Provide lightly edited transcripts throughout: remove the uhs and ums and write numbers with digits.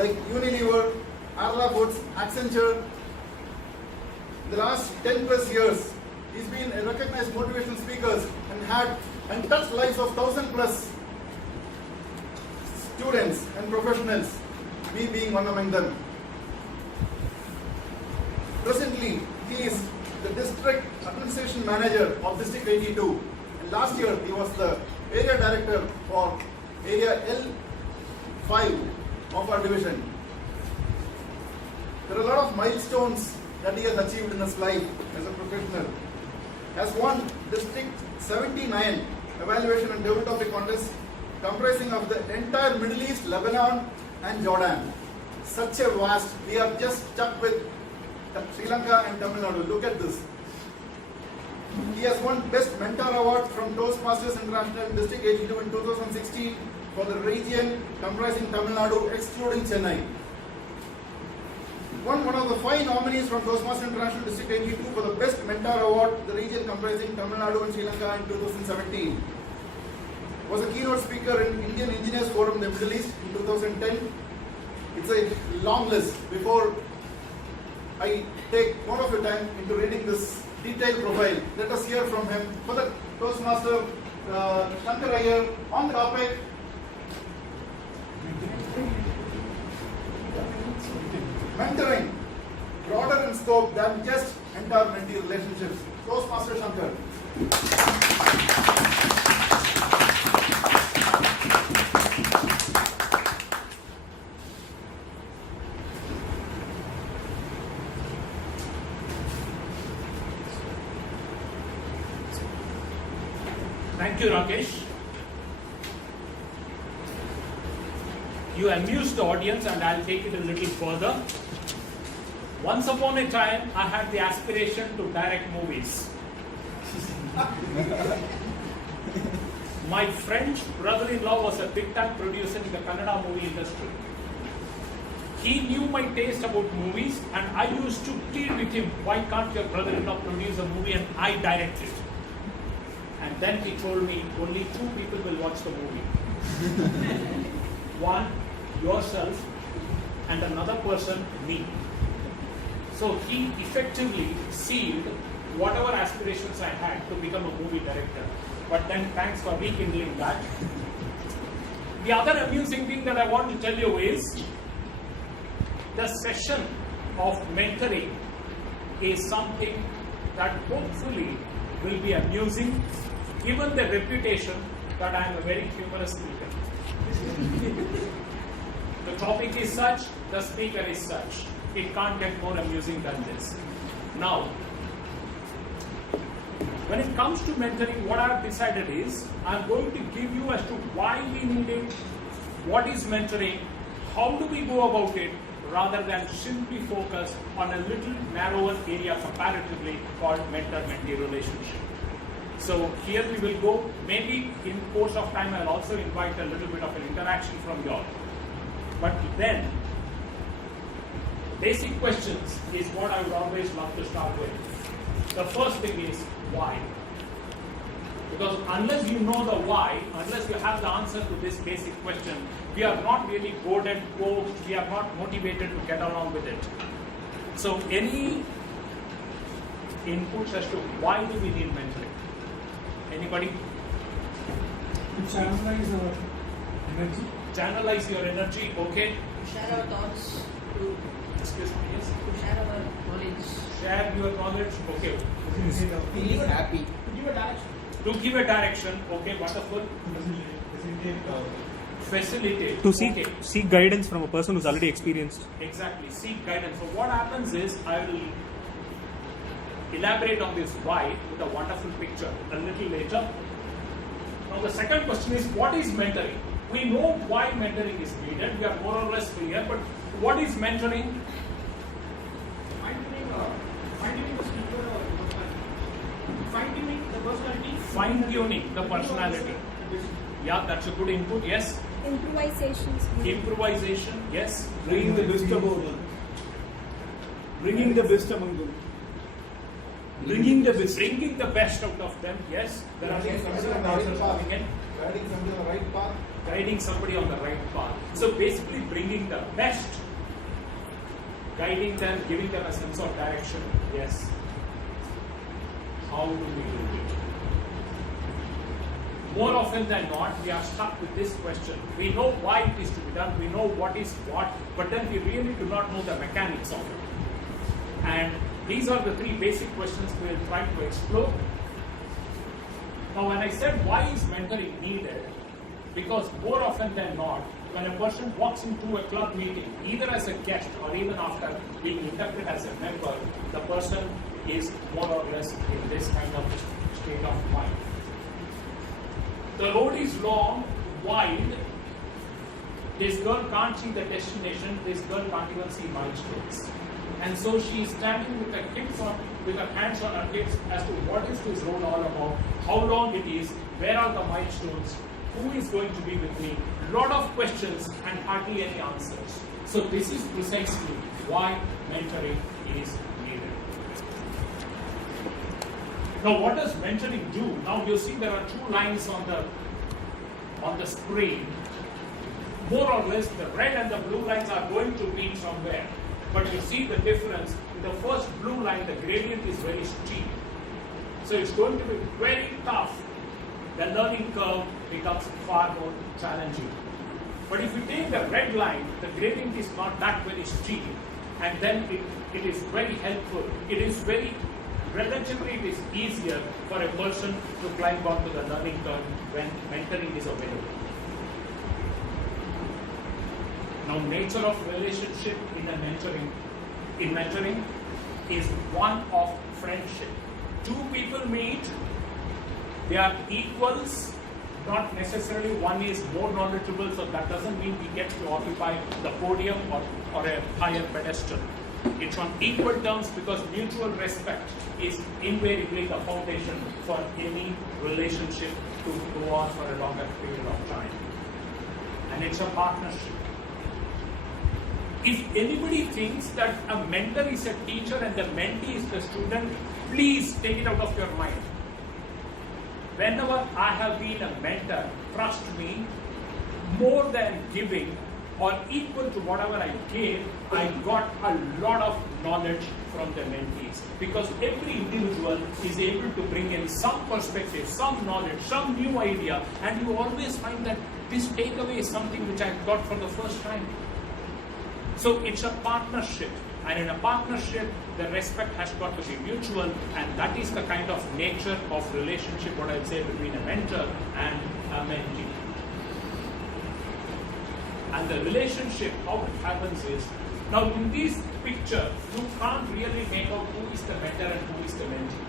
like Unilever, Arla Foods, Accenture. The last 10 plus years, he's been a recognized motivational speaker and touched lives of 1,000 plus students and professionals, me being one among them. Presently, he is the district administration manager of District 82. And last year, he was the area director for area L5 of our division. There are a lot of milestones that he has achieved in his life as a professional. Has won District 79 evaluation and table topic contest comprising of the entire Middle East, Lebanon and Jordan. Such a vast, we are just stuck with Sri Lanka and Tamil Nadu. Look at this. He has won Best Mentor Award from Toastmasters International in District 82 in 2016 for the region comprising Tamil Nadu excluding Chennai. Won one of the 5 nominees from Toastmasters International District 82 for the Best Mentor Award, the region comprising Tamil Nadu and Sri Lanka in 2017. Was a keynote speaker in Indian Engineers Forum in the Middle East in 2010. It's a long list. Before I take more of your time into reading this detailed profile, let us hear from him for the Toastmaster Sankaran Iyer on the topic mentoring, broader in scope than just mentor-mentee relationships. Toastmaster Shankar. Thank you, Rakesh. You amused the audience, and I'll take it a little further. Once upon a time, I had the aspiration to direct movies. My French brother-in-law was a big-time producer in the Kannada movie industry. He knew my taste about movies, and I used to plead with him, why can't your brother-in-law produce a movie and I direct it? And then he told me, only 2 people will watch the movie. One, yourself, and another person, me. So he effectively sealed whatever aspirations I had to become a movie director. But then thanks for rekindling that. The other amusing thing that I want to tell you is, the session of mentoring is something that hopefully will be amusing, given the reputation that I am a very humorous speaker. The topic is such, the speaker is such. It can't get more amusing than this. Now, when it comes to mentoring, what I have decided is, I am going to give you as to why we need it, what is mentoring, how do we go about it, rather than simply focus on a little narrower area comparatively called mentor-mentee relationship. So here we will go. Maybe in course of time I'll also invite a little bit of an interaction from you all. But then, basic questions is what I would always love to start with. The first thing is why. Because unless you know the why, unless you have the answer to this basic question, we are not really goaded, coached, we are not motivated to get along with it. So any inputs as to why do we need mentoring? Anybody? To channelize our energy. Channelize your energy, okay. Share our thoughts. Excuse me, yes. To share our knowledge. Share your knowledge, okay. Feeling happy. To give a direction. To give a direction, okay, wonderful. Facilitate. To seek guidance from a person who's already experienced. Exactly, seek guidance. So what happens is, I will elaborate on this why with a wonderful picture a little later. Now the second question is, what is mentoring? We know why mentoring is needed, we are more or less clear, but what is mentoring? Fine-tuning the speaker or fine-tuning the personality. Fine-tuning the personality. Yeah, that's a good input, yes. Improvisations. Improvisation, yes. Bringing the best about them. Bringing the best among them. Bringing the best out of them, yes. There are some answers coming in. Guiding somebody on the right path. guiding somebody on the right path. So basically bringing the best, guiding them, giving them a sense of direction. Yes. How do we do it? More often than not, we are stuck with this question. We know why it is to be done, we know what is what, but then we really do not know the mechanics of it. And these are the three basic questions we will try to explore. Now, when I said why is mentoring needed, because more often than not, when a person walks into a club meeting, either as a guest or even after being inducted as a member, the person is more or less in this kind of state of mind. The road is long, wide. This girl can't see the destination. This girl can't even see milestones. And so she is standing with her hips on, with her hands on her hips as to what is this road all about, how long it is, where are the milestones, who is going to be with me. Lot of questions and hardly any answers. So this is precisely why mentoring is needed. Now, what does mentoring do? Now you see there are two lines on the screen. More or less, the red and the blue lines are going to meet somewhere. But you see the difference. In the first blue line, the gradient is very steep. So it's going to be very tough. The learning curve becomes far more challenging. But if you take the red line, the gradient is not that very steep, and then it is very helpful. It is relatively it is easier for a person to climb onto the learning curve when mentoring is available. Now, nature of relationship in mentoring is one of friendship. Two people meet, they are equals, not necessarily one is more knowledgeable, so that doesn't mean he gets to occupy the podium or a higher pedestal. It's on equal terms because mutual respect is invariably the foundation for any relationship to go on for a longer period of time. And it's a partnership. If anybody thinks that a mentor is a teacher and the mentee is the student, please take it out of your mind. Whenever I have been a mentor, trust me, more than giving or equal to whatever I gave, I got a lot of knowledge from the mentees. Because every individual is able to bring in some perspective, some knowledge, some new idea, and you always find that this takeaway is something which I got for the first time. So it's a partnership, and in a partnership, the respect has got to be mutual, and that is the kind of nature of relationship, what I'd say, between a mentor and a mentee. And the relationship, how it happens is, now in this picture, you can't really make out who is the mentor and who is the mentee.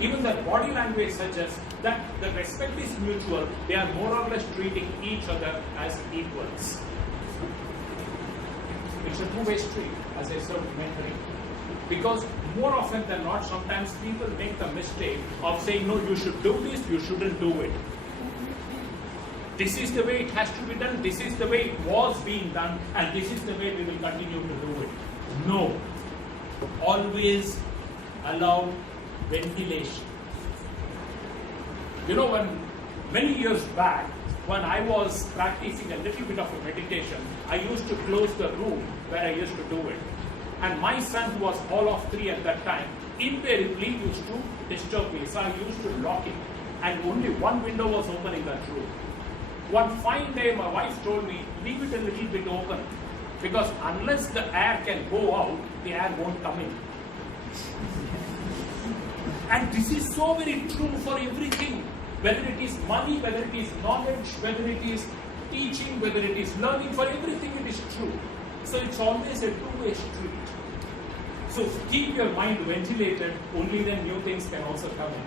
Even the body language suggests that the respect is mutual, they are more or less treating each other as equals. It's a two-way street, as I said, mentoring. Because more often than not, sometimes people make the mistake of saying, no, you should do this, you shouldn't do it. This is the way it has to be done, this is the way it was being done, and this is the way we will continue to do it. No. Always allow ventilation. You know, when many years back, when I was practicing a little bit of a meditation, I used to close the room where I used to do it. And my son, who was all of 3 at that time, invariably used to disturb me. So I used to lock it. And only one window was open in that room. One fine day, my wife told me, leave it a little bit open. Because unless the air can go out, the air won't come in. And this is so very true for everything. Whether it is money, whether it is knowledge, whether it is teaching, whether it is learning, for everything it is true. So it's always a two-way street. So keep your mind ventilated, only then new things can also come in.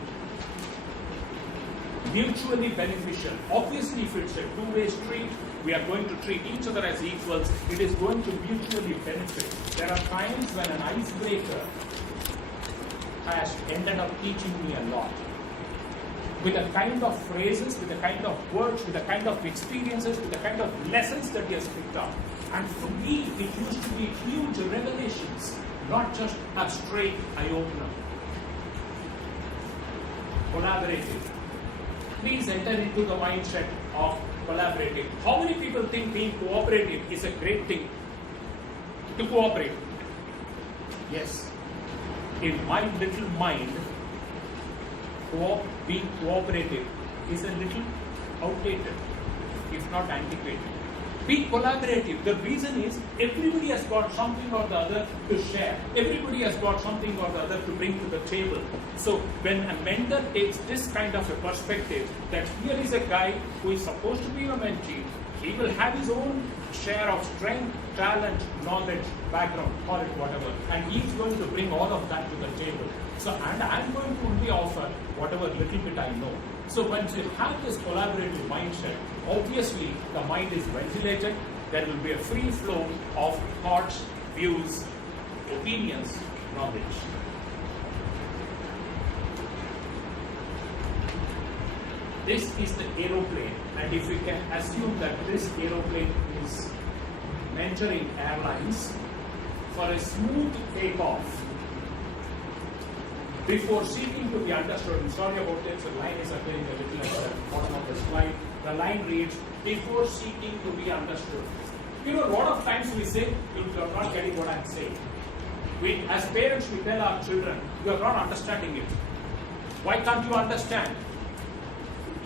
Mutually beneficial. Obviously, if it's a two-way street, we are going to treat each other as equals. It is going to mutually benefit. There are times when an icebreaker has ended up teaching me a lot. With the kind of phrases, with the kind of words, with the kind of experiences, with the kind of lessons that he has picked up. And for me, it used to be huge revelations, not just a straight eye-opener. Collaborative. please enter into the mindset of collaborating. How many people think being cooperative is a great thing? To cooperate? Yes. In my little mind, being cooperative is a little outdated, if not antiquated. Be collaborative. The reason is everybody has got something or the other to share. Everybody has got something or the other to bring to the table. So when a mentor takes this kind of a perspective, that here is a guy who is supposed to be a mentee, he will have his own share of strength, talent, knowledge, background, call it whatever, and he's going to bring all of that to the table. So, and I'm going to only offer whatever little bit I know. So once you have this collaborative mindset, obviously the mind is ventilated, there will be a free flow of thoughts, views, opinions, knowledge. This is the aeroplane, and if we can assume that this aeroplane is Mentoring Airlines, for a smooth takeoff, before seeking to be understood, I'm sorry about it, the line is appearing a little at the bottom of the slide. The line reads, before seeking to be understood. You know, a lot of times we say, you're not getting what I'm saying. As parents, we tell our children, you are not understanding it. Why can't you understand?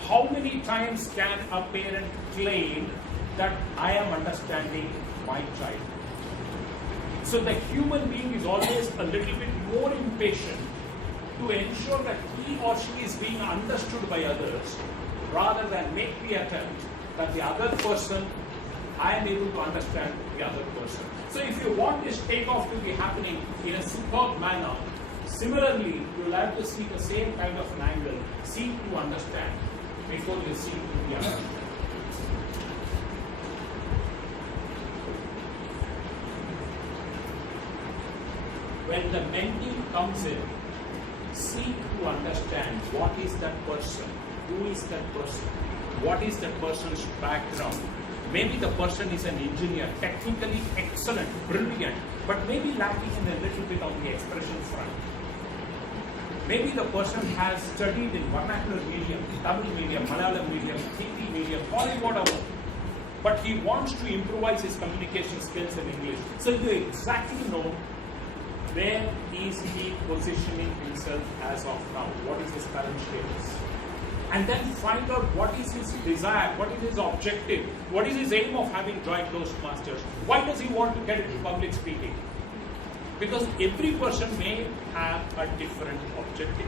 How many times can a parent claim that I am understanding my child? So the human being is always a little bit more impatient to ensure that he or she is being understood by others, rather than make the attempt that the other person, I am able to understand the other person. So if you want this takeoff to be happening in a superb manner, similarly, you will have to see the same kind of an angle, seek to understand before you seek to be understood. When the mentee comes in, seek to understand what is that person, who is that person, what is that person's background. Maybe the person is an engineer, technically excellent, brilliant, but maybe lacking in a little bit on the expression front. Maybe the person has studied in vernacular medium, Tamil medium, Malayalam medium, Hindi medium, call it whatever, but he wants to improvise his communication skills in English. So you exactly know where is he positioning himself as of now? What is his current status? And then find out what is his desire, what is his objective, what is his aim of having joined Toastmasters? Why does he want to get into public speaking? Because every person may have a different objective.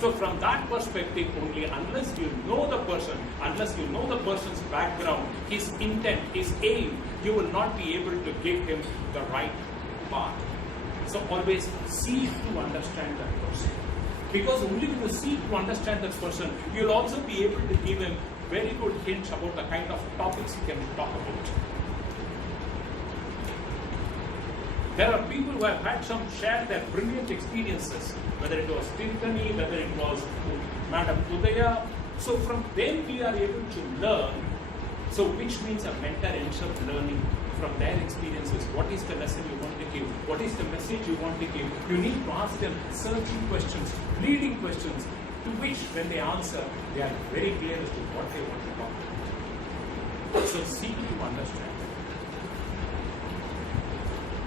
So from that perspective only, unless you know the person, unless you know the person's background, his intent, his aim, you will not be able to give him the right path. So always seek to understand that person. Because only when you seek to understand that person, you'll also be able to give him very good hints about the kind of topics he can talk about. There are people who have had share their brilliant experiences, whether it was Tiffany, whether it was Madam Udaya. So from them we are able to learn. So which means a mentor ends up learning from their experiences. What is the lesson you want to give? What is the message you want to give? You need to ask them searching questions, leading questions, to which when they answer, they are very clear as to what they want to talk about. So seek to understand.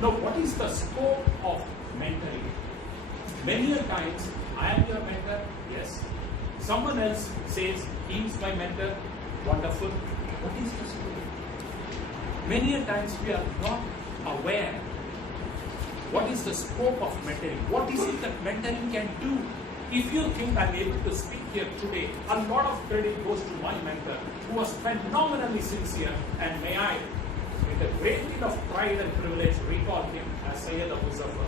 Now, what is the scope of mentoring? Many a times, I am your mentor, yes. Someone else says, he is my mentor, wonderful. What is the scope? Many a times we are not aware what is the scope of mentoring. What is it that mentoring can do? If you think I'm able to speak here today, a lot of credit goes to my mentor, who was phenomenally sincere, and may I, with a great deal of pride and privilege, recall him as Sayyid Abu Zafar.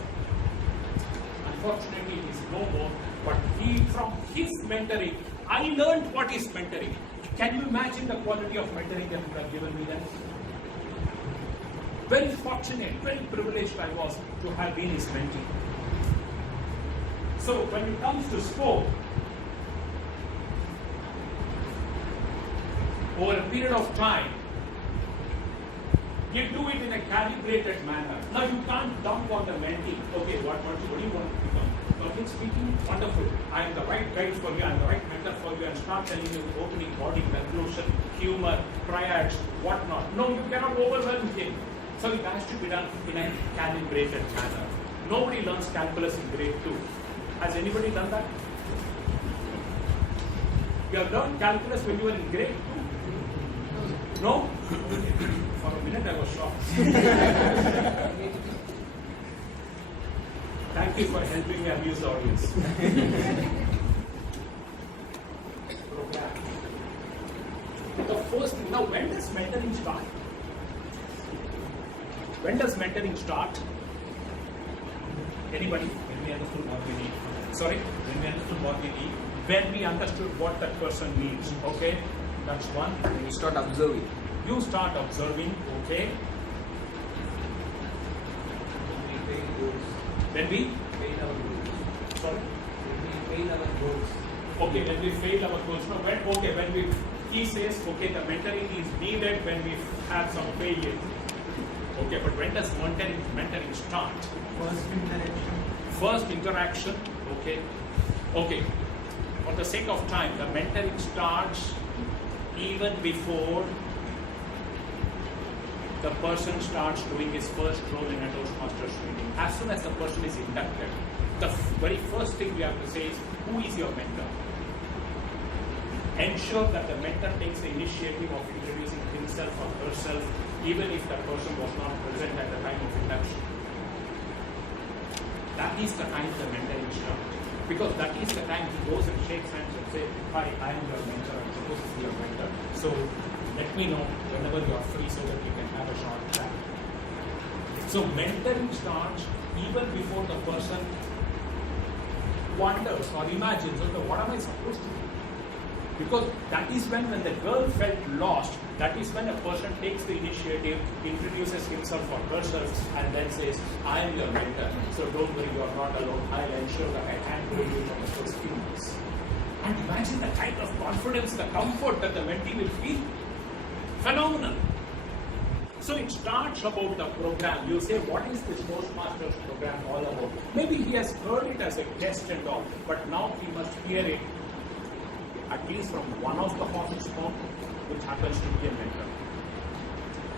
Unfortunately, he is no more, but from his mentoring, I learned what is mentoring. Can you imagine the quality of mentoring that you have given me then? Very fortunate, very privileged I was to have been his mentee. So when it comes to scope, over a period of time, you do it in a calibrated manner. Now you can't dump on the mentee, okay, what do you want to become? public speaking, wonderful. I am the right guide for you, I am the right mentor for you, and start telling you opening, body, conclusion, humor, triads, whatnot. No, you cannot overwhelm him. So it has to be done in a calibrated manner. Nobody learns calculus in grade 2. Has anybody done that? You have learned calculus when you were in grade 2? No? For a minute I was shocked. Thank you for helping me amuse the audience. The first thing, now when does mentoring start? When does mentoring start? Anybody? When we understood what we need. Sorry? When we understood what we need. When we understood what that person needs. Okay? That's one. When you start observing. You start observing. Okay? When we Fail our goals. sorry? When we fail our goals. Okay, when we fail our goals. No, when we he says, okay, the mentoring is needed when we have some failure. Okay, but when does mentoring start? First interaction. Okay. Okay. For the sake of time, the mentoring starts even before the person starts doing his first role in a Toastmasters meeting. As soon as the person is inducted, the very first thing we have to say is, who is your mentor? Ensure that the mentor takes the initiative of introducing himself or herself, even if the person was not present at the time of induction. That is the time the mentoring starts. Because that is the time he goes and shakes hands and says, hi, I am your mentor, I'm supposed to be your mentor. So let me know whenever you are free so that we can have a short chat. So mentoring starts even before the person wonders or imagines, okay, what am I supposed to do? Because that is when the girl felt lost, that is when a person takes the initiative, introduces himself or herself, and then says, I am your mentor, so don't worry, you are not alone, I'll ensure that I handle you for the first few months. And imagine the kind of confidence, the comfort that the mentee will feel. Phenomenal. So it starts about the program. You say, what is this Toastmasters program all about? Maybe he has heard it as a guest and all, but now he must hear it at least from one of the participants, which happens to be a mentor.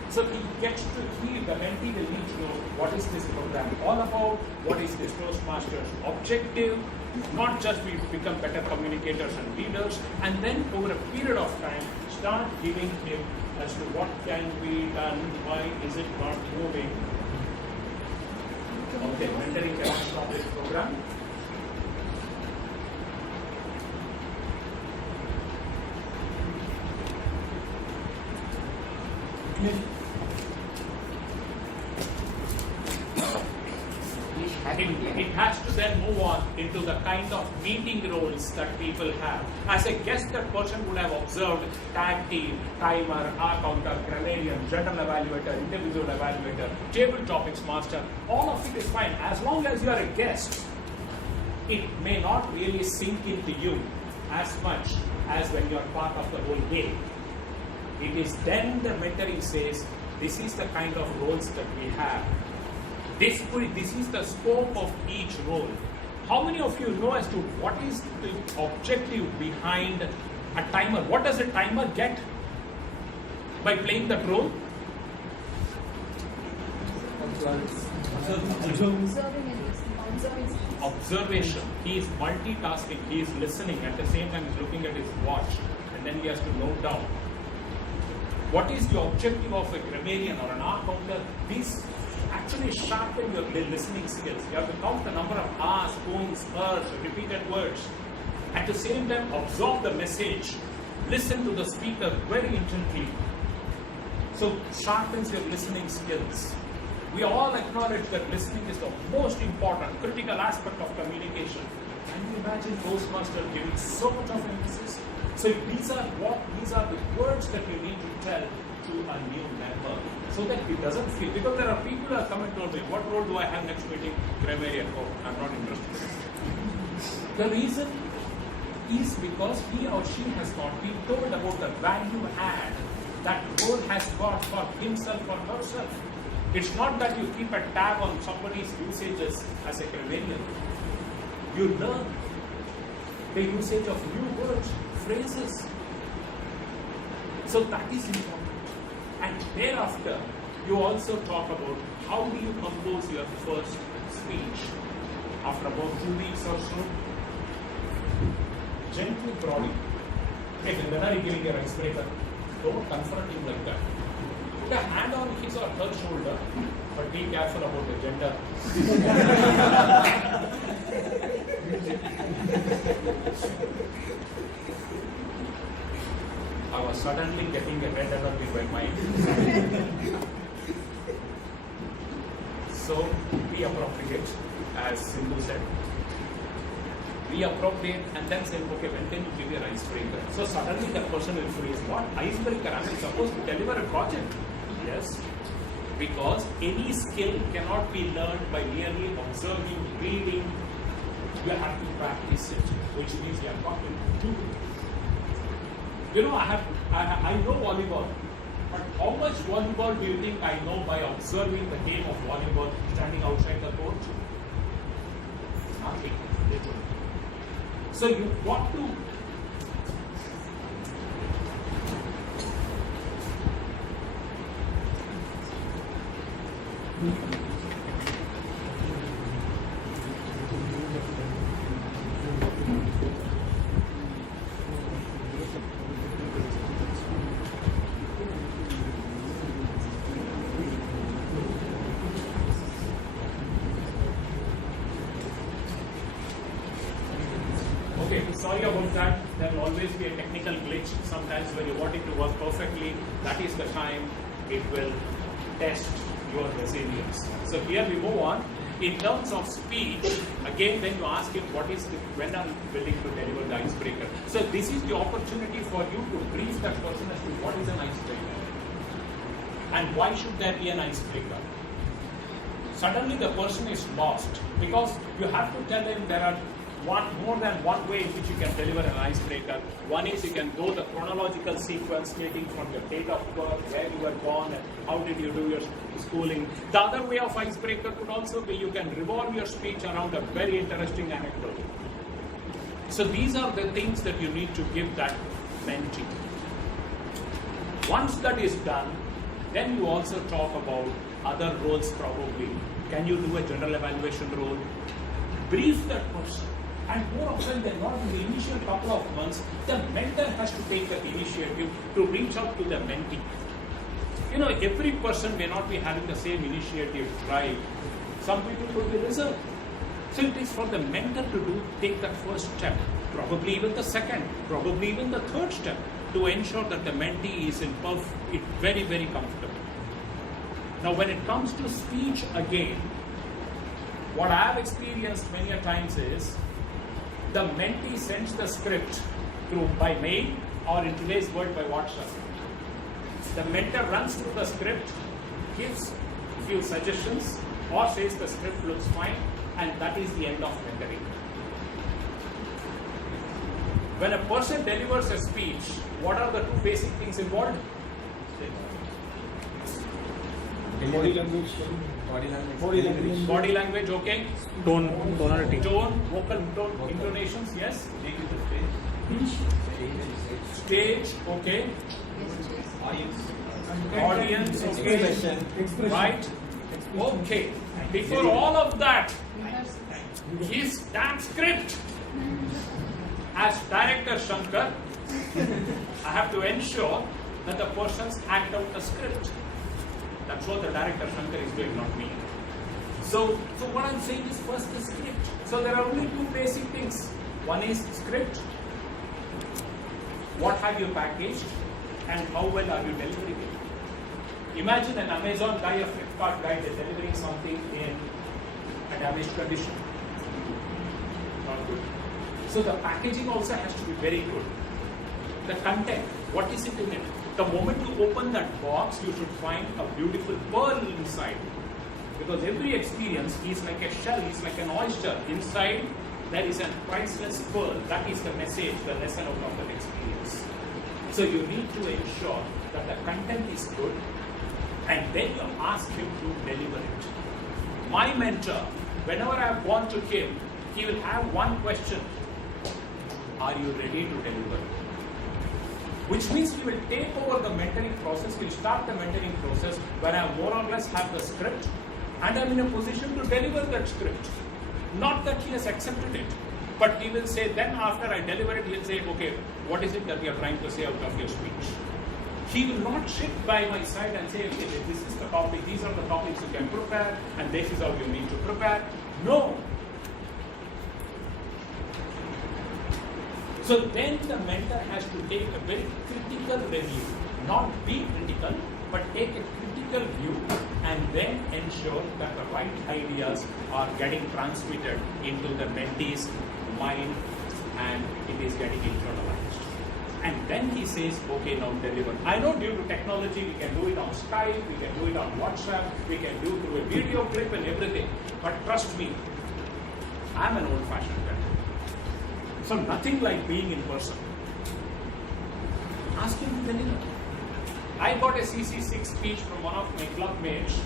So he gets to hear, the mentee will need to know what is this program all about, what is this Toastmasters objective, not just we become better communicators and leaders, and then over a period of time, start giving him as to what can be done, why is it not moving. Okay, mentoring cannot stop this program. It has to then move on into the kind of meeting roles that people have. As a guest, that person would have observed tag team, timer, R counter, grammarian, general evaluator, individual evaluator, table topics master. All of it is fine. As long as you are a guest, it may not really sink into you as much as when you are part of the whole game. It is then the mentoring says, this is the kind of roles that we have. This is the scope of each role. How many of you know as to what is the objective behind a timer? What does a timer get by playing that role? Observation. He is multitasking. He is listening. At the same time, he is looking at his watch. And then he has to note down. What is the objective of a grammarian or an R counter? These actually sharpen your listening skills. You have to count the number of R's, spoons, ers, repeated words. At the same time, absorb the message. Listen to the speaker very intently. So, sharpens your listening skills. We all acknowledge that listening is the most important, critical aspect of communication. Can you imagine Toastmasters giving so much of emphasis? So these are the words that you need to tell to a new member, so that he doesn't feel, because there are people who have come and told me, what role do I have next meeting? Grammarian. Oh, I'm not interested. The reason is because he or she has not been told about the value add that role has got for himself or herself. It's not that you keep a tab on somebody's usages as a grammarian. You learn the usage of new words, phrases. So that is important. And thereafter, you also talk about how do you compose your first speech. After about 2 weeks or so, gently prodding. Hey, when are you giving your icebreaker? Don't confront him like that. Put a hand on his or her shoulder, but be careful about the gender. I was suddenly getting a red alert in my mind. So, be appropriate, as Sindhu said. Be appropriate and then say, okay, when can you give your icebreaker? So suddenly that person will freeze. What? Icebreaker? Am I supposed to deliver a project? Yes. Because any skill cannot be learned by merely observing, reading. You have to practice it, which means you have got to do it. You know, I know volleyball, but how much volleyball do you think I know by observing the game of volleyball standing outside the court? Nothing. So you got to okay, sorry about that. There will always be a technical glitch. Sometimes when you want it to work perfectly, that is the time it will test your resilience. So here we move on. In terms of speech, again, when you ask him when are you willing to deliver the icebreaker? So this is the opportunity for you to brief that person as to what is an icebreaker and why should there be an icebreaker. Suddenly the person is lost because you have to tell him there are more than one way in which you can deliver an icebreaker. One is you can go the chronological sequence, taking from your date of birth, where you were born, and how did you do your schooling. The other way of icebreaker could also be you can revolve your speech around a very interesting anecdote. So these are the things that you need to give that mentee. Once that is done, then you also talk about other roles probably. Can you do a general evaluation role? Brief that person. And more often than not, in the initial couple of months, the mentor has to take the initiative to reach out to the mentee. You know, every person may not be having the same initiative drive. Some people could be reserved. So it is for the mentor to take that first step, probably even the second, probably even the third step, to ensure that the mentee is very, very comfortable. Now, when it comes to speech again, what I have experienced many a times is the mentee sends the script by mail or in today's world by WhatsApp. The mentor runs through the script, gives a few suggestions or says the script looks fine, and that is the end of mentoring. When a person delivers a speech, what are the two basic things involved? Body language. Body language, okay. Tonality. Tone, vocal tone, intonations, yes. Stage, okay. Audience, okay. Right? Okay. Before all of that, his damn script. As director Shankar, I have to ensure that the persons act out the script. That's what the director Shankar is doing, not me. So what I'm saying is first the script. So there are only two basic things. One is script. What have you packaged and how well are you delivering it? Imagine an Amazon guy, a Flipkart guy, they're delivering something in a damaged condition. Not good. So the packaging also has to be very good. The content, what is it in it? The moment you open that box, you should find a beautiful pearl inside. Because every experience is like a shell, is like an oyster. Inside, there is a priceless pearl. That is the message, the lesson out of that experience. So you need to ensure that the content is good, and then you ask him to deliver it. My mentor, whenever I have gone to him he will have one question: are you ready to deliver? Which means he will take over the mentoring process, he'll start the mentoring process when I more or less have the script and I'm in a position to deliver that script. Not that he has accepted it, but he will say, then after I deliver it, he'll say, okay, what is it that you are trying to say out of your speech? He will not sit by my side and say, okay, this is the topic, these are the topics you can prepare, and this is how you need to prepare. No. So then the mentor has to take a very critical review, not be critical, but take a critical view and then ensure that the right ideas are getting transmitted into the mentee's mind and it is getting internalized. And then he says, okay, now deliver. I know due to technology, we can do it on Skype, we can do it on WhatsApp, we can do through a video clip and everything. But trust me, I'm an old-fashioned guy. So nothing like being in person. Ask him to deliver. I got a CC6 speech from one of my club mates,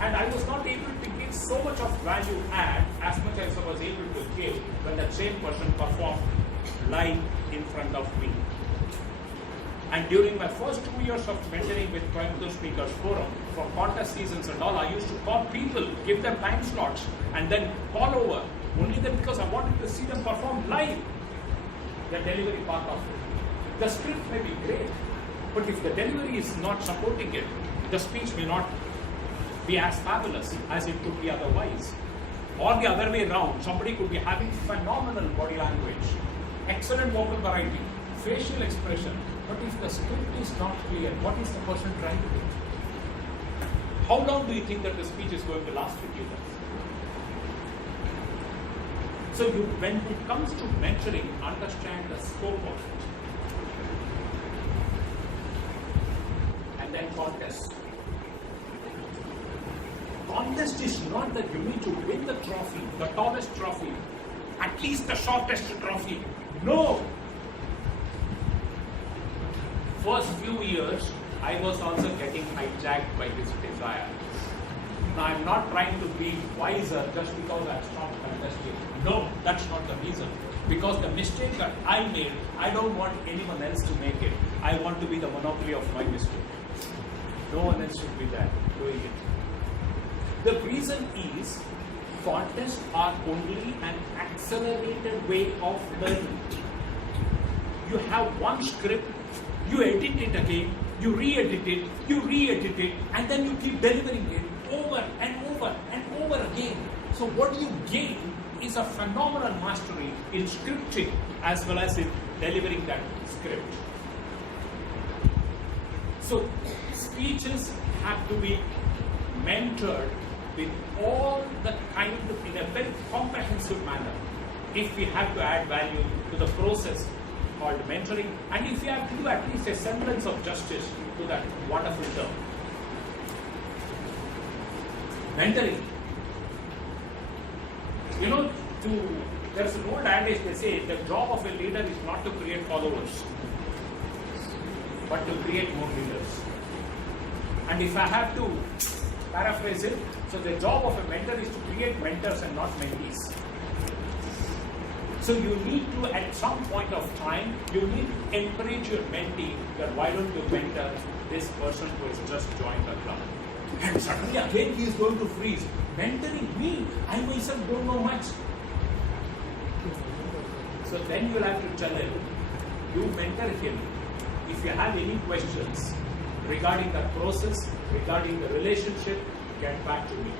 and I was not able to give so much of value add as much as I was able to give when that same person performed live in front of me. And during my first 2 years of mentoring with Coimbatore Speakers Forum, for contest seasons and all, I used to call people, give them time slots, and then call over. Only then because I wanted to see them perform live. The delivery part of it. The script may be great, but if the delivery is not supporting it, the speech may not be as fabulous as it could be otherwise. Or the other way around, somebody could be having phenomenal body language, excellent vocal variety, facial expression, but if the script is not clear, what is the person trying to do? How long do you think that the speech is going to last with you then? So when it comes to mentoring, understand the scope of it. And then contest. Contest is not that you need to win the trophy, the tallest trophy, at least the shortest trophy. No! First few years, I was also getting hijacked by this desire. Now, I'm not trying to be wiser just because I've stopped contesting. No, that's not the reason. Because the mistake that I made, I don't want anyone else to make it. I want to be the monopoly of my mistake. No one else should be there doing it. The reason is, contests are only an accelerated way of learning. You have one script, you edit it again, you re-edit it, and then you keep delivering it over and over and over again. So what you gain is a phenomenal mastery in scripting as well as in delivering that script. So speeches have to be mentored with all the kind of, in a very comprehensive manner, if we have to add value to the process called mentoring, and if we have to do at least a semblance of justice to that wonderful term. Mentoring. You know, there's an old adage, they say, the job of a leader is not to create followers, but to create more leaders. And if I have to paraphrase it, so the job of a mentor is to create mentors and not mentees. So you need to, at some point of time, you need to encourage your mentee that why don't you mentor this person who has just joined the club. And suddenly again he is going to freeze. Mentoring me, I myself don't know much. So then you will have to tell him, you mentor him. If you have any questions regarding the process, regarding the relationship, get back to me.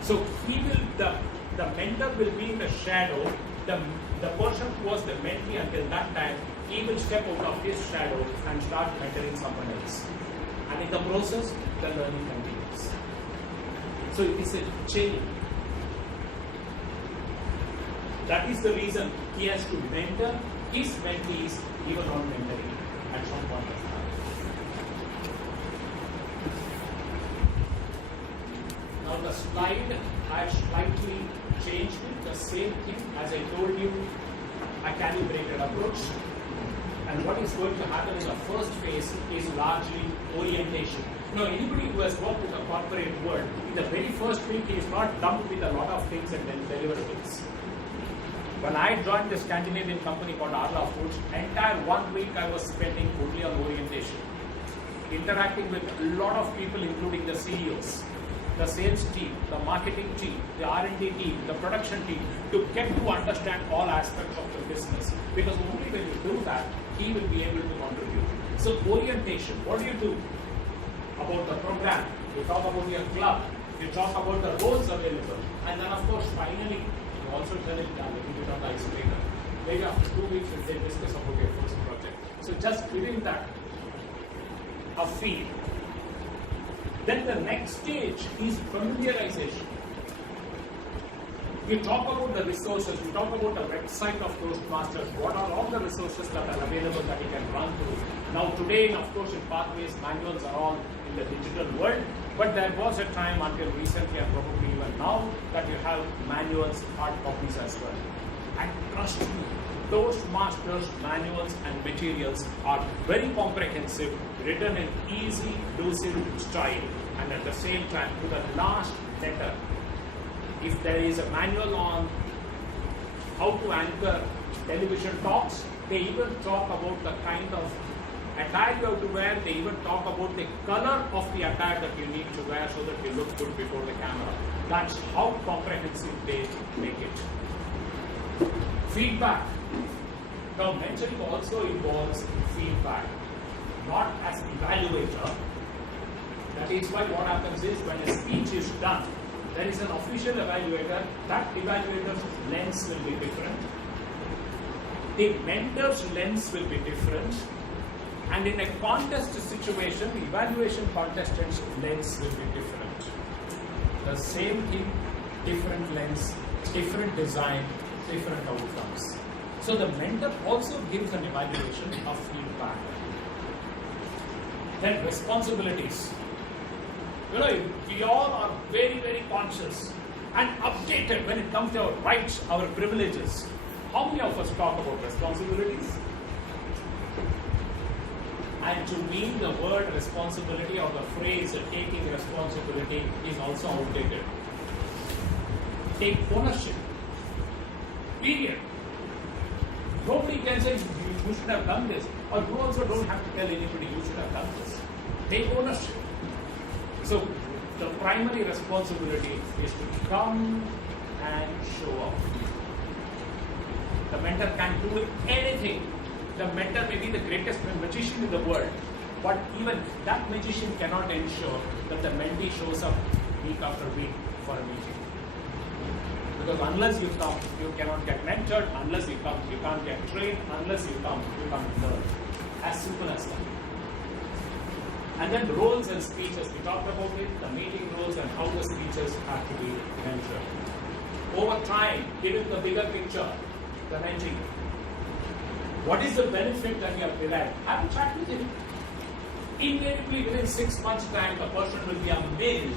So he will, the mentor will be in the shadow. The person who was the mentee until that time, he will step out of his shadow and start mentoring someone else. And in the process, the learning continues. So it is a chain. That is the reason he has to mentor his mentees even on mentoring at some point of time. Now the slide, I slightly changed it, the same thing as I told you, a calibrated approach. And And what is going to happen in the first phase is largely orientation. Anybody who has worked in the corporate world, in the very first week, he is not dumped with a lot of things and then deliverables. When I joined the Scandinavian company called Arla Foods, entire 1 week I was spending only on orientation, interacting with a lot of people, including the CEOs, the sales team, the marketing team, the R&D team, the production team, to get to understand all aspects of the business. Because only when you do that, he will be able to contribute. So orientation, what do? About the program, you talk about your club, you talk about the roles available, and then of course finally you also tell it a little bit on the icebreaker. Maybe after 2 weeks they discuss about your first project. So just giving that a feel. Then the next stage is familiarization. You talk about the resources, you talk about the website of Toastmasters, what are all the resources that are available that you can run through. Now today, of course, in Pathways, manuals are all in the digital world, but there was a time until recently and probably even now that you have manuals, hard copies as well. And trust me, Toastmasters manuals and materials are very comprehensive, written in easy, lucid style, and at the same time, to the last letter. If there is a manual on how to anchor television talks, they even talk about the kind of attire you have to wear, they even talk about the color of the attire that you need to wear so that you look good before the camera. That's how comprehensive they make it. Feedback. Now mentoring also involves feedback, not as evaluator. That is why what happens is when a speech is done, there is an official evaluator. That evaluator's lens will be different. The mentor's lens will be different. And in a contest situation, the evaluation contestant's lens will be different. The same thing, different lens, different design, different outcomes. So the mentor also gives an evaluation of feedback. Then responsibilities. We all are very, very conscious and updated when it comes to our rights, our privileges. How many of us talk about responsibilities? And to me, the word responsibility or the phrase taking responsibility is also outdated. Take ownership. Period. Nobody can say you should have done this, or you also don't have to tell anybody you should have done this. Take ownership. So the primary responsibility is to come and show up. The mentor can do anything. The mentor may be the greatest magician in the world, but even that magician cannot ensure that the mentee shows up week after week for a meeting. Because unless you come, you cannot get mentored. Unless you come, you can't get trained. Unless you come, you can't learn. As simple as that. And then roles and speeches, we talked about it, the meeting roles and how the speeches have to be mentored. Over time, given the bigger picture, the mentee. What is the benefit that you have derived? Have a chat with him. Invariably, within 6 months' time, the person will be amazed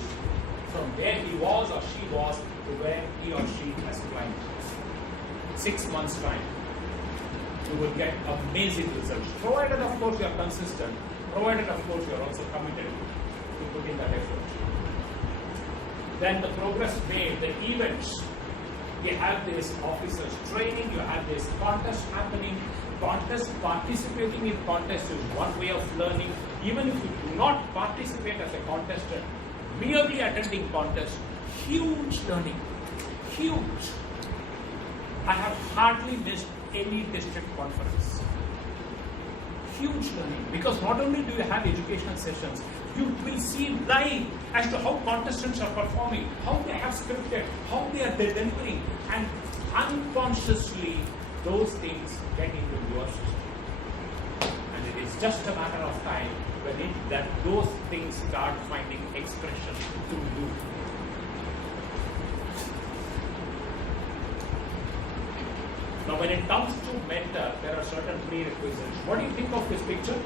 from where he was or she was to where he or she has climbed. 6 months' time, you will get amazing results. Provided, of course, you are consistent. Provided, of course, you are also committed to putting that effort. Then the progress made, the events. You have this officers training, you have this contest happening. Participating in contest is one way of learning. Even if you do not participate as a contestant, merely attending contest, huge learning. Huge. I have hardly missed any district conference. Huge learning, because not only do you have educational sessions, you will see live as to how contestants are performing, how they have scripted, how they are delivering, and unconsciously those things get into your system. And it is just a matter of time when those things start finding expression through you. Now when it comes to mentor, there are certain prerequisites. What do you think of this picture?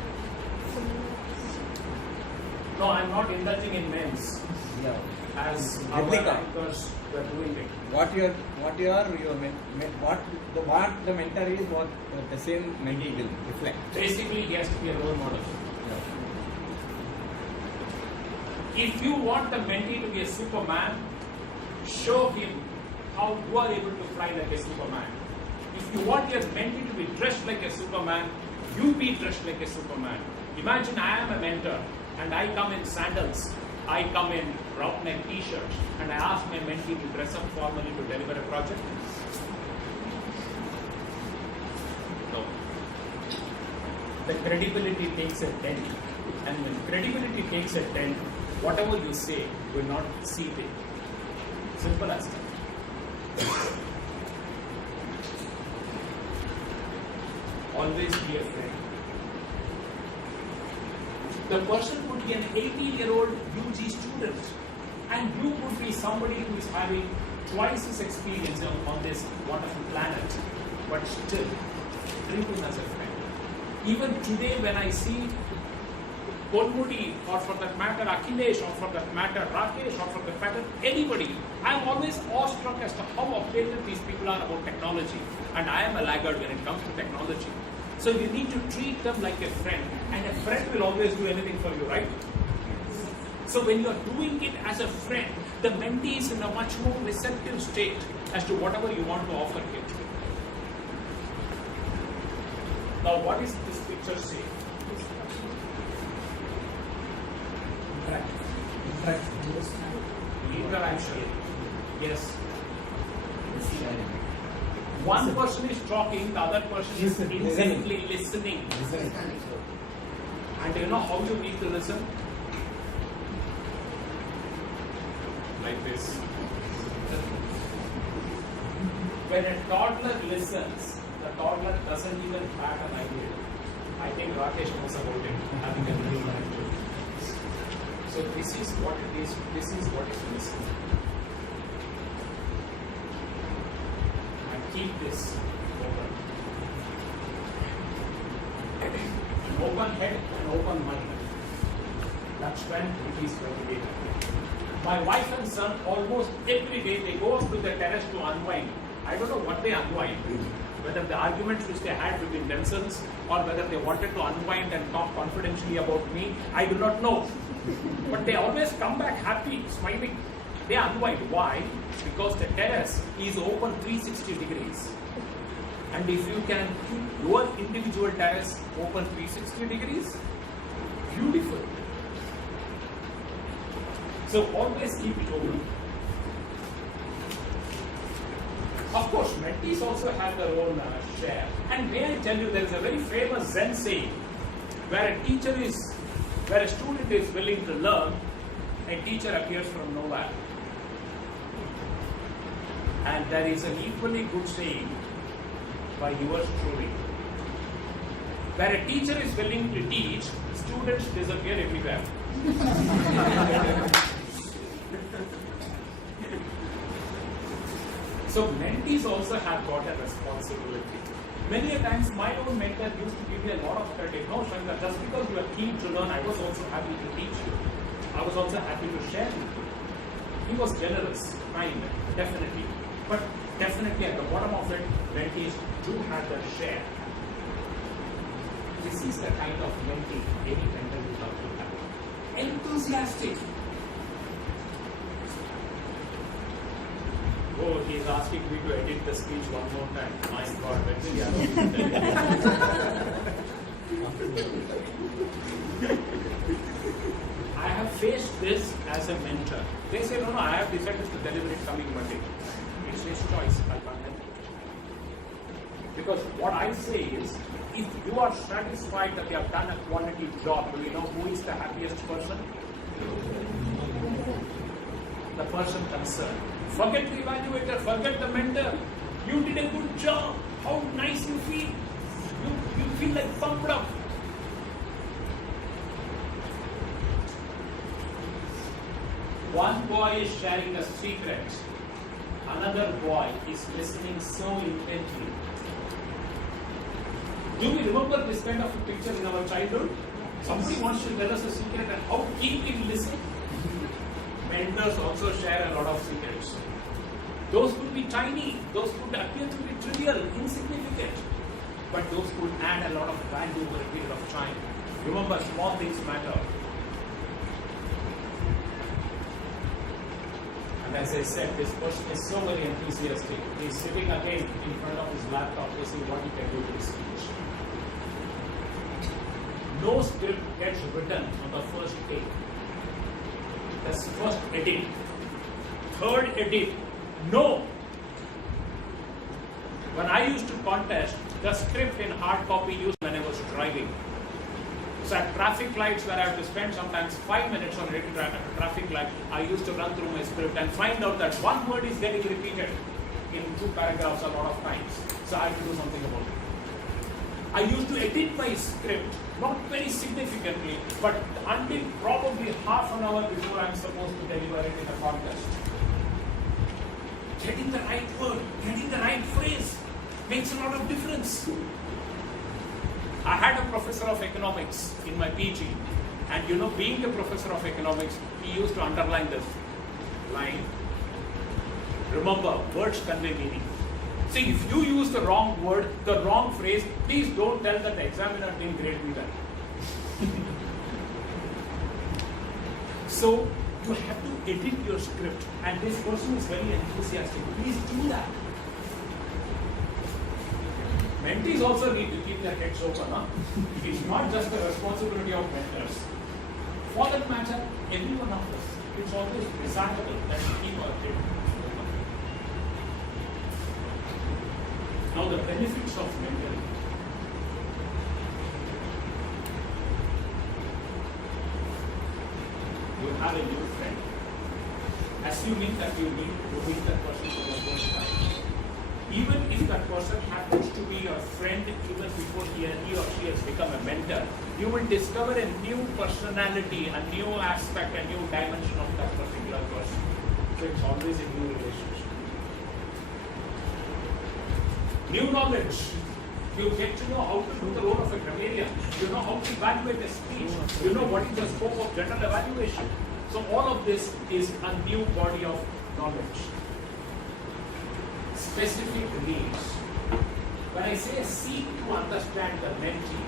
No, I'm not indulging in memes Yeah. as our Replica. anchors were doing it. What the mentor is, what the same mentee will reflect. Basically, he has to be a role model. If you want the mentee to be a superman, show him how you are able to fly like a superman. If you want your mentee to be dressed like a superman, you be dressed like a superman. Imagine I am a mentor and I come in sandals, I come in round neck t-shirts, and I ask my mentee to dress up formally to deliver a project. No. The credibility takes a dent, and when credibility takes a dent, whatever you say will not seep in. Simple as that. Always be a friend. The person could be an 18-year-old UG student, and you could be somebody who is having twice his experience on this wonderful planet, but still treat him as a friend. Even today, when I see Konmudi, or for that matter Akhilesh, or for that matter Rakesh, or for that matter anybody, I am always awestruck as to how updated these people are about technology, and I am a laggard when it comes to technology. So you need to treat them like a friend, and a friend will always do anything for you, right? So when you are doing it as a friend, the mentee is in a much more receptive state as to whatever you want to offer him. Now, what is this picture saying? Interaction. Yes. One person is talking, the other person is intently listening. And you know how you need to listen? Like this. When a toddler listens, the toddler doesn't even bat an eyelid. I think Rakesh knows about it, having a little language. So this is what it is, this is what is listening. And keep this open. An open head and open mind. That's when it is going to be happy. My wife and son, almost every day, they go up to the terrace to unwind. I don't know what they unwind. Whether the arguments which they had between themselves, or whether they wanted to unwind and talk confidentially about me, I do not know. But they always come back happy, smiling. They unwind. Why? Because the terrace is open 360 degrees. And if you can keep your individual terrace open 360 degrees, beautiful. So always keep it open. Of course, mentees also have their own share. And may I tell you, there is a very famous Zen saying, where a student is willing to learn, a teacher appears from nowhere. And there is an equally good saying by yours truly, where a teacher is willing to teach, students disappear everywhere. So mentees also have got a responsibility. Many a times my own mentor used to give me a lot of credit. No, Shankar, just because you are keen to learn, I was also happy to teach you. I was also happy to share with you. He was generous, kind, definitely. But definitely at the bottom of it, mentees do have their share. This is the kind of mentee any mentor would love to have. Enthusiastic. Oh, he is asking me to edit the speech one more time. My God, let's see. I have faced this as a mentor. They say, no, I have decided to deliver it coming Monday. It's his choice. I can't help it. Because what I say is, if you are satisfied that you have done a quality job, do you know who is the happiest person? The person concerned. Forget the evaluator, forget the mentor. You did a good job. How nice you feel. You feel like pumped up. One boy is sharing a secret. Another boy is listening so intently. Do we remember this kind of a picture in our childhood? Somebody wants to tell us a secret and how keenly we listen. Mentors also share a lot of secrets. Those could be tiny, those could appear to be trivial, insignificant, but those could add a lot of value over a period of time. Remember, small things matter. And as I said, this person is so very enthusiastic. He's sitting again in front of his laptop to see what he can do to his speech. No script gets written on the first take. That's first edit. Third edit. No. When I used to contest, the script in hard copy used when I was driving. So at traffic lights where I have to spend sometimes 5 minutes on a traffic light, I used to run through my script and find out that one word is getting repeated in 2 paragraphs a lot of times. So I have to do something about it. I used to edit my script, not very significantly, but until probably half an hour before I am supposed to deliver it in a contest. Getting the right word, getting the right phrase makes a lot of difference. I had a professor of economics in my PG, and you know, being a professor of economics, he used to underline this line. Remember, words convey meaning. See, if you use the wrong word, the wrong phrase, please don't tell that the examiner didn't grade me well. So, you have to edit your script, and this person is very enthusiastic. Please do that. Mentees also need to keep their heads open. Huh? It's not just the responsibility of mentors. For that matter, every one of us, it's always desirable that we keep our head open. Now the benefits of mentoring. You have a new friend. Assuming that you meet that person for the first time. Even if that person happens to be your friend even before he or she has become a mentor, you will discover a new personality, a new aspect, a new dimension of that particular person. So it's always a new relationship. New knowledge. You get to know how to do the role of a grammarian. You know how to evaluate a speech. You know what is the scope of general evaluation. So all of this is a new body of knowledge. Specific needs. When I say seek to understand the mentee,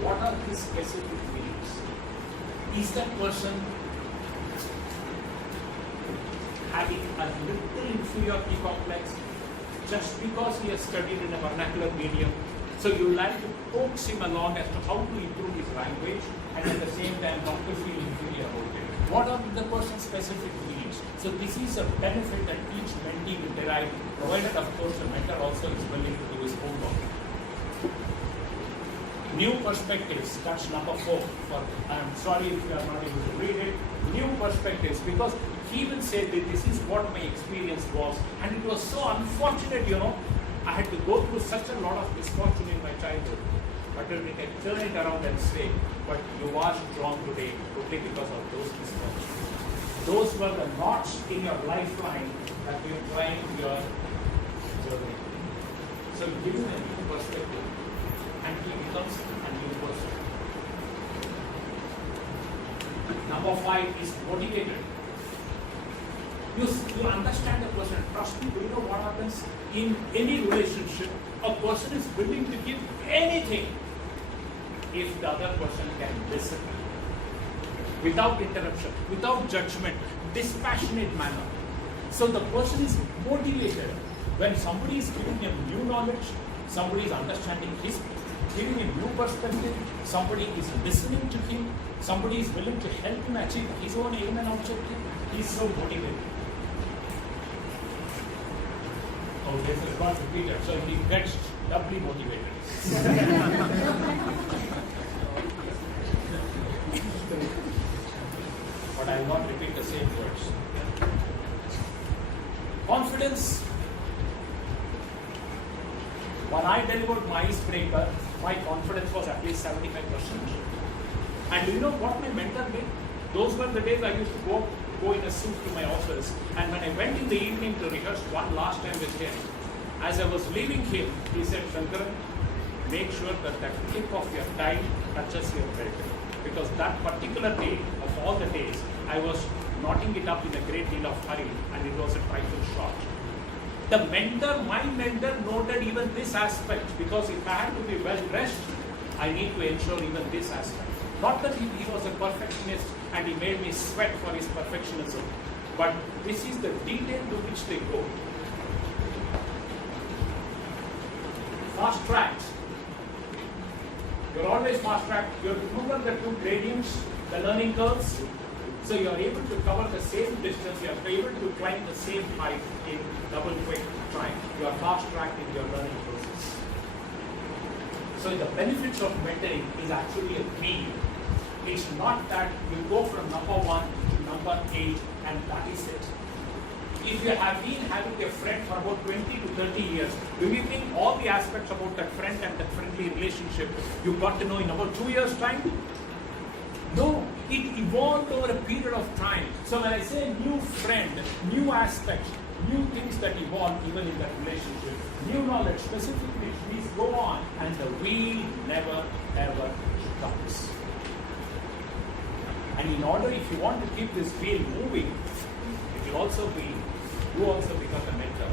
what are his specific needs? Is that person having a little inferiority complex just because he has studied in a vernacular medium? So you like to coax him along as to how to improve his language and at the same time not to feel inferior about it. What are the person's specific needs? So this is a benefit that each mentee will derive, provided of course the mentor also is willing to do his homework. New perspectives, that's number 4. I'm sorry if you are not able to read it. New perspectives, because he will say that this is what my experience was, and it was so unfortunate, you know. I had to go through such a lot of misfortune in my childhood. But when we can turn it around and say, but you are strong today only because of those misfortunes. Those were the knots in your lifeline that will climb your journey. So give him a new perspective and he becomes a new person. Number 5 is motivated. You understand the person. Trust me, do you know what happens in any relationship? A person is willing to give anything if the other person can listen. Without interruption, without judgment, dispassionate manner. So the person is motivated. When somebody is giving him new knowledge, somebody is understanding his, giving him new perspective, somebody is listening to him, somebody is willing to help him achieve his own aim and objective, he is so motivated. Oh, this is not repeated, so he gets doubly motivated. But I will not repeat the same words. Confidence. When I delivered my icebreaker, my confidence was at least 75%. And do you know what my mentor did? Those were the days I used to go in a suit to my office. And when I went in the evening to rehearse one last time with him, as I was leaving him, he said, Sankaran, make sure that the tip of your tie touches your belt. Because that particular day, of all the days, I was knotting it up in a great deal of hurry and it was a trifle short. My mentor noted even this aspect, because if I had to be well dressed, I need to ensure even this aspect. Not that he was a perfectionist and he made me sweat for his perfectionism, but this is the detail to which they go. Fast tracks. You're always fast tracked. You remember the two gradients, the learning curves. So you are able to cover the same distance. You are able to climb the same height in double quick time. You are fast tracked in your learning process. So the benefits of mentoring is actually a wheel. It's not that you go from number 1 to number 8 and that is it. If you have been having a friend for about 20 to 30 years, do you think all the aspects about that friend and that friendly relationship you got to know in about 2 years' time? No, it evolved over a period of time. So when I say new friend, new aspects, new things that evolve even in that relationship, new knowledge, specifically, please go on and the wheel never ever stops. And in order, if you want to keep this wheel moving, it will also be, you also become a mentor.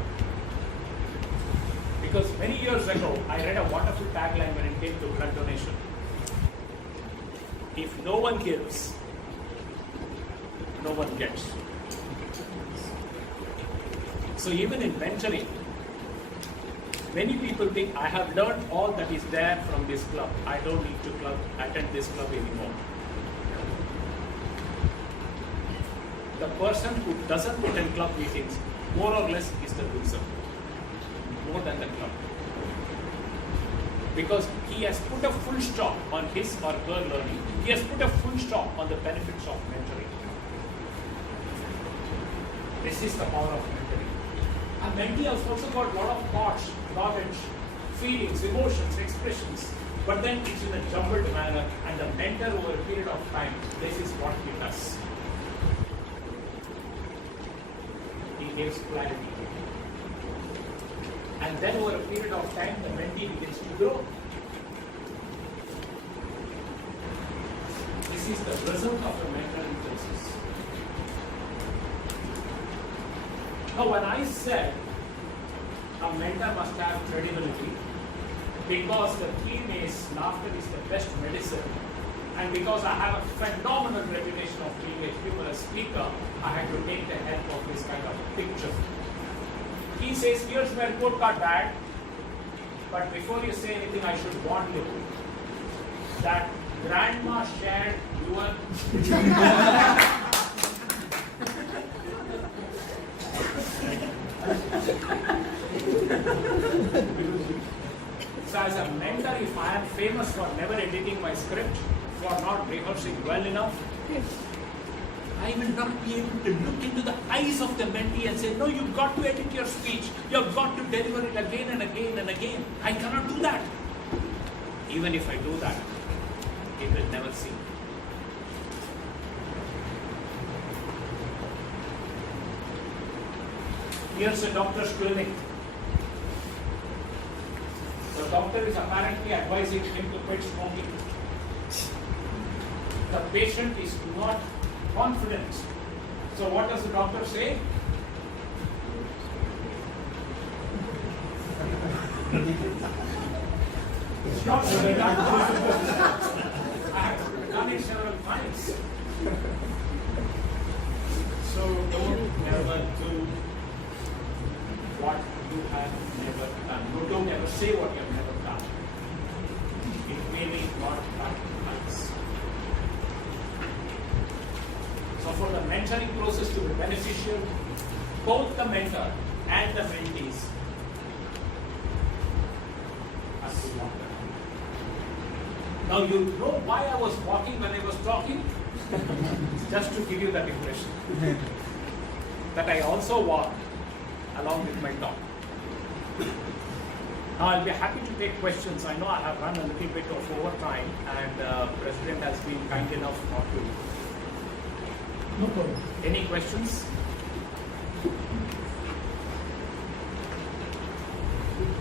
Because many years ago, I read a wonderful tagline when it came to blood donation. If no one gives, no one gets. So even in mentoring, many people think I have learned all that is there from this club. I don't need to attend this club anymore. The person who doesn't attend club meetings, more or less, is the loser, more than the club. Because he has put a full stop on his or her learning. He has put a full stop on the benefits of mentoring. This is the power of mentoring. A mentee has also got a lot of thoughts, knowledge, feelings, emotions, expressions. But then it's in a jumbled manner, and the mentor over a period of time, this is what he does. He gives clarity. And then over a period of time, the mentee begins to grow. This is the result of a mentoring process. Now, when I said a mentor must have credibility, because the theme is laughter is the best medicine, and because I have a phenomenal reputation of being a humorous speaker, I had to take the help of this kind of picture. He says, here's my report card, Dad. But before you say anything, I should warn you that Grandma shared your... So as a mentor, if I am famous for never editing my script, for not rehearsing well enough, I will not be able to look into the eyes of the mentee and say, no, you've got to edit your speech. You've got to deliver it again and again and again. I cannot do that. Even if I do that, it will never see. Here's a doctor's clinic. The doctor is apparently advising him to quit smoking. The patient is not confident. So what does the doctor say? Stop smoking. I have done it several times. So don't ever do what you have never done. No, don't ever say what you have never done. It may not cut us. So for the mentoring process to be beneficial, both the mentor and the mentees have to walk. Now you know why I was walking when I was talking? Just to give you that impression. That I also walk along with my talk. Now I'll be happy to take questions. I know I have run a little bit of overtime and the President has been kind enough not to. No problem. Any questions?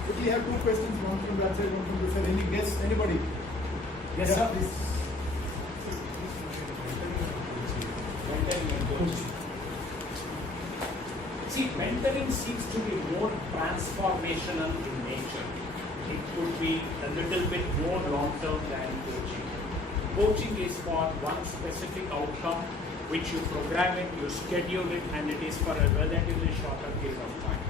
quickly have two questions, one from that side, one from this side. Any guess? Anybody? Yes, Yeah, sir. please. See, mentoring seems to be more transformational in nature. It could be a little bit more long-term than coaching. Coaching is for one specific outcome, which you program it, you schedule it, and it is for a relatively shorter period of time.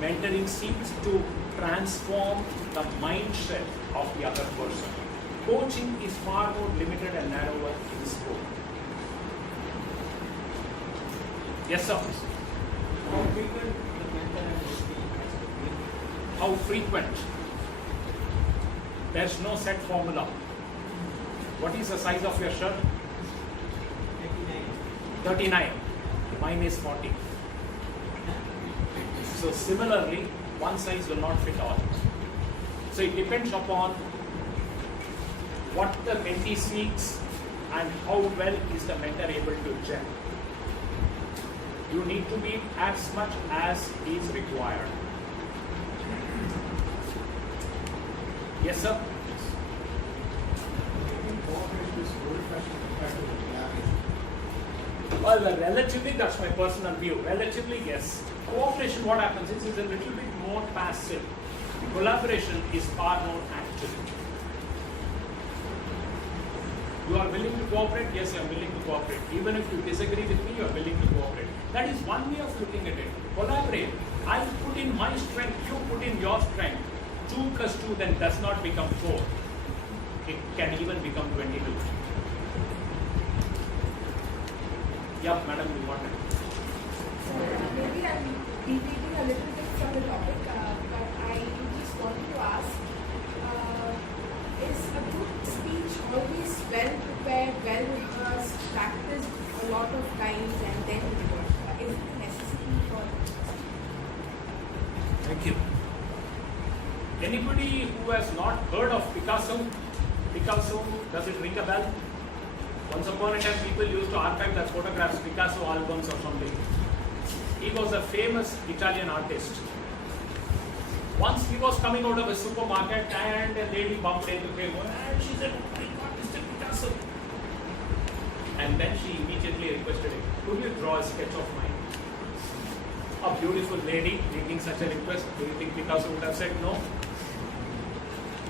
Mentoring seems to transform the mindset of the other person. Coaching is far more limited and narrower in scope. Yes, sir. How frequent the mentor and mentee has to be? How frequent? There's no set formula. What is the size of your shirt? 39. Mine is 40. So similarly, one size will not fit all. So it depends upon what the mentee seeks and how well is the mentor able to gel. You need to be as much as is required. Yes, sir. Well, relatively, that's my personal view. Relatively, yes. Cooperation, what happens is a little bit more passive. Collaboration is far more active. You are willing to cooperate? Yes, you are willing to cooperate. Even if you disagree with me, you are willing to cooperate. That is one way of looking at it. Collaborate. I put in my strength, you put in your strength. 2 plus 2 then does not become 4. It can even become 22. Yeah, madam, you want it? Maybe I'm deviating a little bit from the topic, but I just wanted to ask, is a good speech always well prepared, well rehearsed, practiced a lot of times and then delivered? Is it necessary for? Thank you. Anybody who has not heard of Picasso, does it ring a bell? Once upon a time, people used to archive their photographs, Picasso albums or something. He was a famous Italian artist. Once he was coming out of a supermarket and a lady bumped into him and she said, "Oh my God, Mr. Picasso." And then she immediately requested him, "Could you draw a sketch of mine?" A beautiful lady making such a request, do you think Picasso would have said no?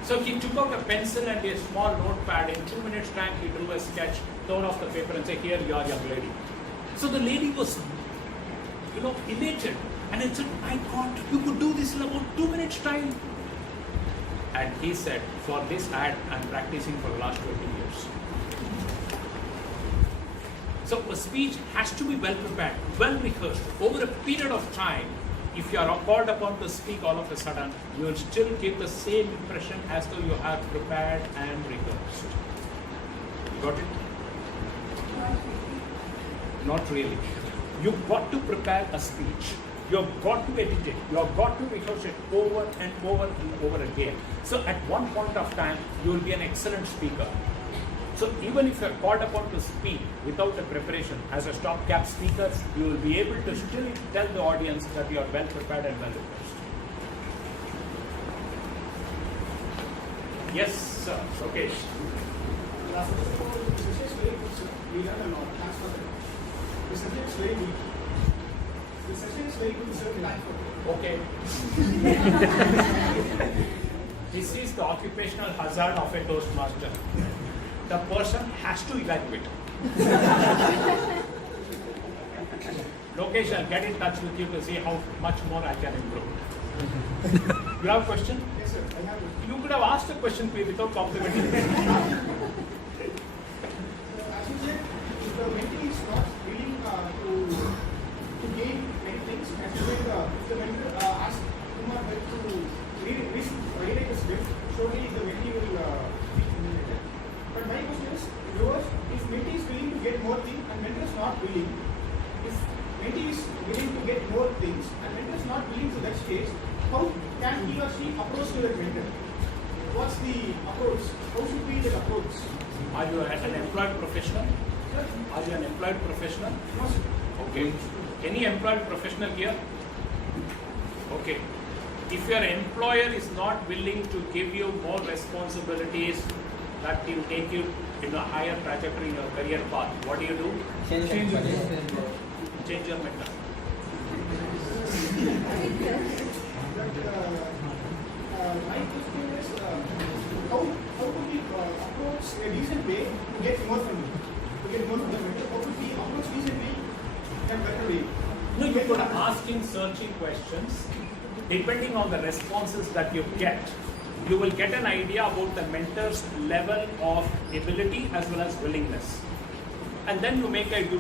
So he took out a pencil and a small notepad. In 2 minutes time, he drew a sketch, tore off the paper and said, "Here you are, young lady." So the lady was, elated. And it said, "My God, you could do this in about 2 minutes time." And he said, "For this I'm practicing for the last 20 years. So a speech has to be well prepared, well rehearsed. Over a period of time, if you are called upon to speak all of a sudden, you will still give the same impression as though you have prepared and rehearsed. Got it? Not really. You've got to prepare a speech. You've got to edit it. You've got to rehearse it over and over and over again. So at one point of time, you will be an excellent speaker. So even if you are called upon to speak without a preparation, as a stopgap speaker, you will be able to still tell the audience that you are well prepared and well rehearsed. Yes, sir. Okay. The session is very good, sir. We learn a lot. Thanks for that. The session is very good. The session is very good, sir. Thanks for that. Okay. This is the occupational hazard of a Toastmaster. The person has to evaluate. Lokesh, I'll get in touch with you to see how much more I can improve. You have a question? Yes, sir. I have a You could have asked a question without complimenting me. As you said, if the mentee is not willing to gain many things, as you said, if the mentor asks Kumar to rewrite a script, surely the mentee will be humiliated. But my question is, viewers, if mentee is willing to get more things and mentor is not willing, if mentee is willing to get more things and mentor is not willing to that stage, how can he or she approach to that mentor? What's the approach? How should be the approach? Are you an employed professional? Sir? Are you an employed professional? No, sir. Okay. Any employed professional here? Okay. If your employer is not willing to give you more responsibilities that will take you in a higher trajectory in your career path, what do? Change Change your mentor. My question is, how could we approach a decent way to get more from you? To get more from the mentor, how could we approach decently in a better way? No, you could ask him searching questions. Depending on the responses that you get, you will get an idea about the mentor's level of ability as well as willingness. And then you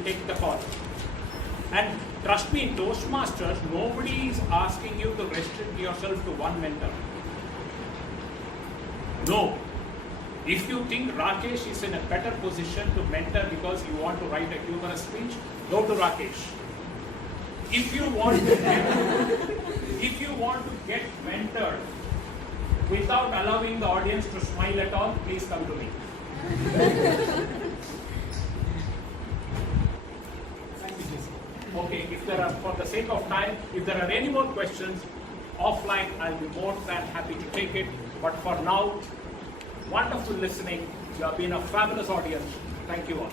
take the call. And trust me, in Toastmasters, nobody is asking you to restrict yourself to one mentor. No. If you think Rakesh is in a better position to mentor because you want to write a humorous speech, go to Rakesh. If you want to get mentored without allowing the audience to smile at all, please come to me. Okay, if there are, for the sake of time, if there are any more questions offline, I'll be more than happy to take it. But for now, wonderful listening. You have been a fabulous audience. Thank you all.